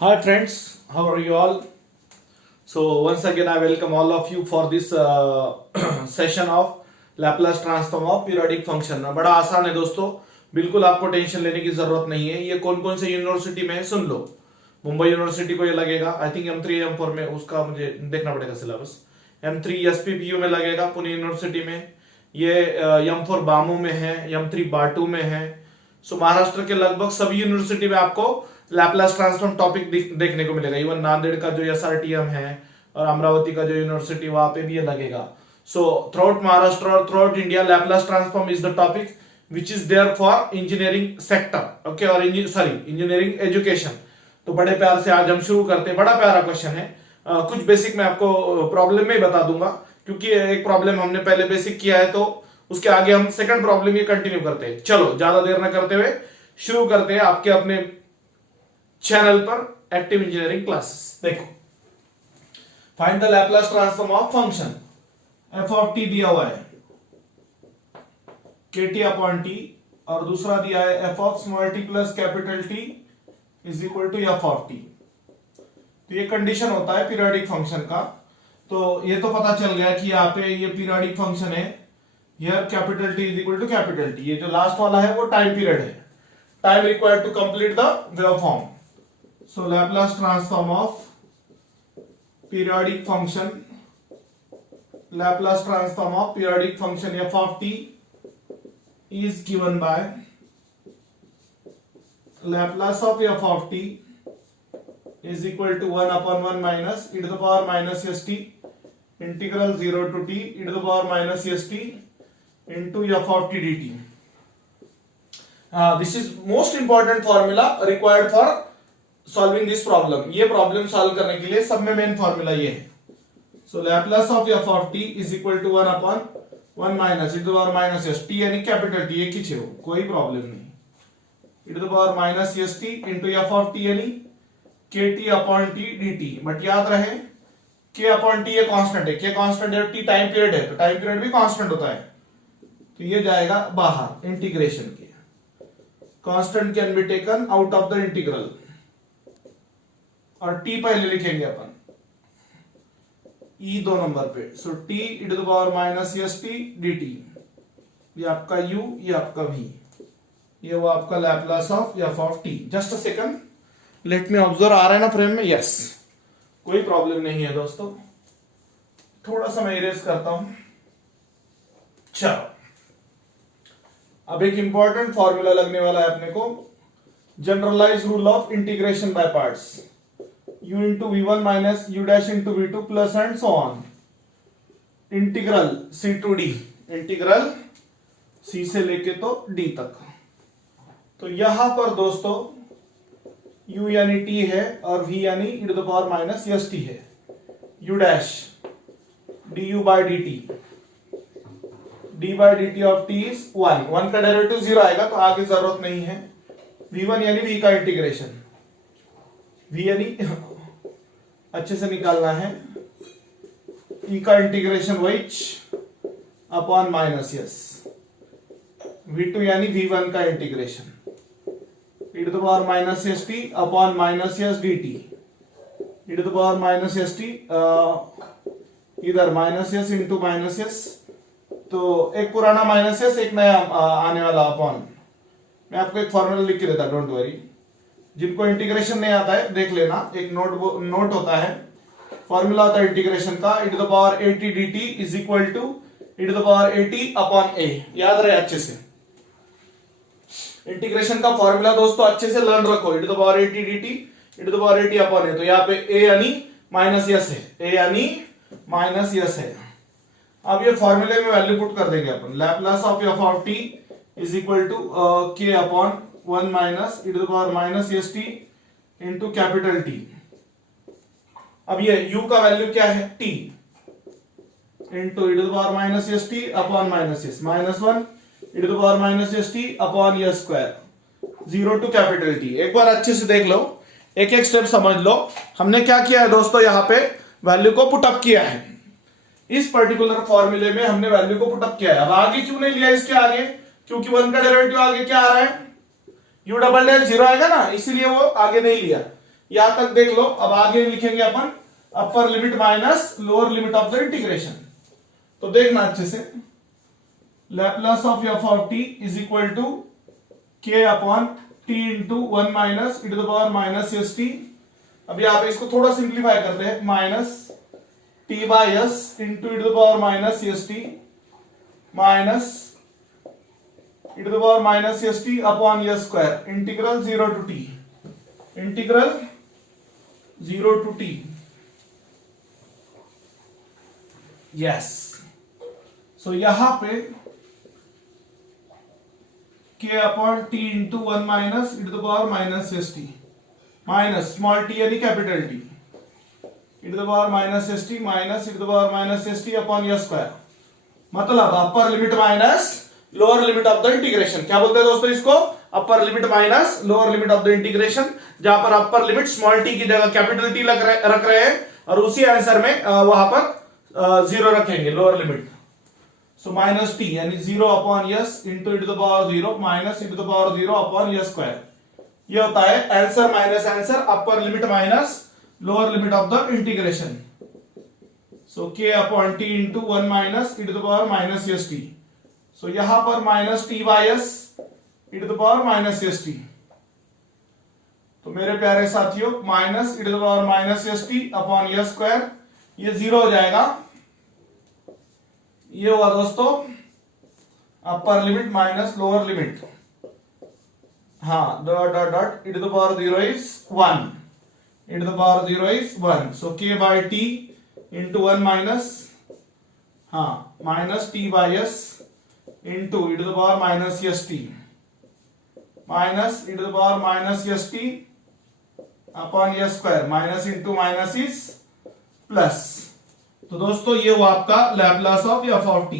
Hi friends, how are you all? So once again I welcome all of you for this session of Laplace transform of periodic function। बड़ा आसान है दोस्तों, बिल्कुल आपको tension लेने की जरूरत नहीं है। ये कौन कौन से यूनिवर्सिटी में है सुन लो। मुंबई यूनिवर्सिटी को ये लगेगा, आई थिंक M3 M4 में, उसका मुझे देखना पड़ेगा सिलेबस। M3 SPPU में लगेगा पुणे यूनिवर्सिटी में, ये M4 बामू में है, M3 बाटू में है। सो महाराष्ट्र के लगभग सभी यूनिवर्सिटी में आपको लैपलास ट्रांसफॉर्म टॉपिक देखने को मिलेगा। इवन नांदेड़ का जो SRTM है और अमरावती का जो यूनिवर्सिटी, वहां पे भी ये लगेगा। सो थ्रूआउट महाराष्ट्र और throughout India Laplace transform is the topic which is there for engineering sector, okay, और इंजीनियरिंग एजुकेशन। तो बड़े प्यार से आज हम शुरू करते हैं। बड़ा प्यारा क्वेश्चन है। कुछ बेसिक मैं आपको प्रॉब्लम में ही बता दूंगा, क्योंकि एक प्रॉब्लम हमने पहले बेसिक किया है, तो उसके आगे हम सेकंड प्रॉब्लम ये कंटिन्यू करते हैं। चलो ज्यादा देर न करते हुए शुरू करते हैं आपके अपने चैनल पर एक्टिव इंजीनियरिंग क्लासेस। देखो, find the Laplace transform of function F of T दिया हुआ है के टी अपॉन टी, और दूसरा दिया है F of small t plus capital T is equal to F of t. तो ये कंडीशन होता है पीरियोडिक फंक्शन का। तो ये तो पता चल गया कि यहाँ पे ये पीरियोडिक फंक्शन है, here capital T is equal to capital T. ये जो लास्ट वाला है वो टाइम पीरियड है, time required to complete the waveform. So Laplace transform of periodic function, Laplace transform of periodic function f of t is given by Laplace of f of t is equal to 1 upon 1 minus e to the power minus st integral 0 to t e to the power minus st into f of t dt. This is most important formula required for solving this problem. ये problem solve करने के लिए सब में main formula ये है। So Laplace of F of T is equal to 1 upon 1 minus e to the power minus s t, यानी capital T, एक ही हो, कोई प्रॉब्लम नहीं। e to the power minus s t into F of T, यानी K T upon T dt। But याद रहे k upon T ये कांस्टेंट है, k कांस्टेंट है, t टाइम पीरियड है, तो टाइम पीरियड भी कांस्टेंट होता है, तो ये जाएगा बाहर इंटीग्रेशन के। Constant can be taken out of the integral, और t पहले लिखेंगे अपन e 2 नंबर पे। So t e to the power minus st dt, ये आपका u, ये आपका v, ये वो आपका Laplace of f of t। Just a second, let me observe, आ रहा है ना फ्रेम में? यस, कोई प्रॉब्लम नहीं है दोस्तों। थोड़ा सा मैं इरेज करता हूं। चलो, अब एक इंपॉर्टेंट फॉर्मूला लगने वाला है अपने को, generalize rule of integration by parts, u into v1 minus u dash into v2 plus and so on, integral c to d, integral c से लेके तो d तक। तो यहां पर दोस्तों u यानी t है और v यानी e to the power minus st है। u dash du by dt, d by dt of t is 1, 1 का डेरिवेटिव 0 आएगा, तो आगे जरूरत नहीं है। v1 यानी v का इंटीग्रेशन, v यानी अच्छे से निकालना है, e का integration which upon minus s, v2 यानी v1 का integration e to the power minus st upon minus s dt, e to the power minus st इधर minus s into minus s, तो एक पुराना माइनस s, एक नया आने वाला अपॉन। मैं आपको एक फॉर्मूला लिख के देता, डोंट वरी, जिनको इंटीग्रेशन नहीं आता है देख लेना, एक नोट होता है, फॉर्मूला होता है इंटीग्रेशन का, e to the power at dt is equal to e to the power at upon a। याद रहे अच्छे से, इंटीग्रेशन का फॉर्मूला दोस्तों अच्छे से लर्न रखो, e to the power at dt e to the power at upon a। तो यहाँ पे a यानी माइनस s है, a यानी माइनस s है। अब ये फॉर्मूले में वैल्यू पुट कर देंगे अपन, Laplace of f of t is equal to k upon 1 minus e to the power minus st into capital T। अब ये u का वैल्यू क्या है, t into e to the power minus st upon minus s, minus 1 e to the power minus st upon s square, 0 to capital T। एक बार अच्छे से देख लो, एक एक स्टेप समझ लो। हमने क्या किया है दोस्तों, यहां पे वैल्यू को पुटअप किया है, इस पर्टिकुलर फॉर्मूले में हमने वैल्यू को पुटअप किया है। अब आगे क्यों नहीं लिया इसके आगे, क्योंकि 1 का डेरिवेटिव आगे क्या आ रहा है, u डबल डैश 0 आएगा ना, इसीलिए वो आगे नहीं लिया। यहां तक देख लो। अब आगे लिखेंगे अपन upper limit minus lower limit of the integration. तो देखना अच्छे से, Laplace of F of T is equal to K upon T into 1 minus E to the power minus S T. अब यहां पे इसको थोड़ा सिंप्लीफाई करते हैं, minus T by S into E to the power minus S T minus E to the power minus S T upon S square integral 0 to T, integral 0 to T. Yes, so यहां पे K upon T into 1 minus E to the power minus S T minus small T यानी capital T E to the power minus S T minus E to the power minus S T upon S square. मतलब upper limit minus lower limit of the integration. क्या बोलते हैं दोस्तों इसको? Upper limit minus lower limit of the integration, जहां पर upper limit small T की जगह कैपिटल टी रख रहे हैं और उसी आंसर में वहां पर 0 रखेंगे lower limit. So minus T यानी 0 upon S into E to the power 0 minus E to the power 0 upon S square. ये होता है answer minus answer, upper limit minus lower limit of the integration. So K upon T into 1 minus E to the power minus S T. So यहां पर minus T by S E to the power minus S T. तो मेरे प्यारे साथियों minus E to the power minus S T upon S square, ये 0 हो जाएगा। ये हुआ दोस्तों upper limit minus lower limit. हाँ, dot dot dot E to the power 0 is 1, E to the power 0 is 1। So K by T into 1 minus, हाँ, minus T by S into E to the power minus S T minus E to the power minus S T upon S square. Minus into minus is plus. तो दोस्तों ये हुआ आपका Laplace of F of T.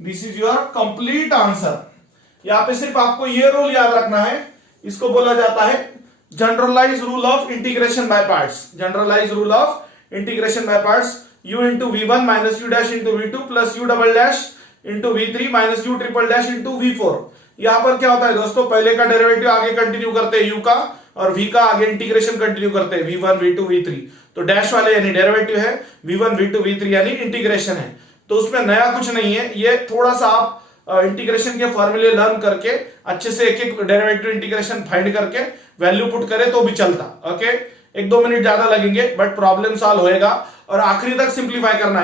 This is your complete answer. यहां पे सिर्फ आपको ये रूल याद रखना है, इसको बोला जाता है generalize rule of integration by parts. Generalize rule of integration by parts, u into v1 minus u dash into v2 plus u double dash into v3 minus u triple dash into v4। यहां पर क्या होता है दोस्तों, पहले का derivative आगे continue करते हैं u का, और v का आगे इंटीग्रेशन कंटिन्यू करते हैं v1 v2 v3। तो डैश वाले यानी डेरिवेटिव है, v1 v2 v3 यानी इंटीग्रेशन है। तो उसमें नया कुछ नहीं है, ये थोड़ा सा आप इंटीग्रेशन के फॉर्मूले लर्न करके अच्छे से एक एक डेरिवेटिव इंटीग्रेशन फाइंड करके वैल्यू पुट करे तो भी चलता। ओके, 1-2 मिनट ज्यादा लगेंगे बट प्रॉब्लम सॉल्व होएगा और आखिरी तक सिंप्लीफाई करना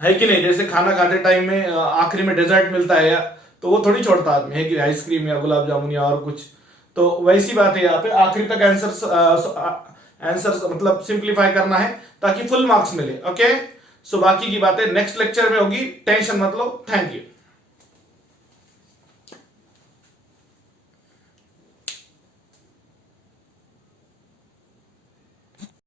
है कि नहीं? जैसे खाना खाते टाइम में आखिरी में डेजर्ट मिलता है तो वो थोड़ी छोड़ता आदमी है कि आइसक्रीम या गुलाब जामुन या और कुछ, तो वैसी बात है यहाँ पे आखिरी तक आंसर मतलब सिंप्लीफाई करना है ताकि फुल मार्क्स मिले। ओके, सो बाकी की बातें नेक्स्ट लेक्चर में होगी, टेंशन मत लो। Thank you.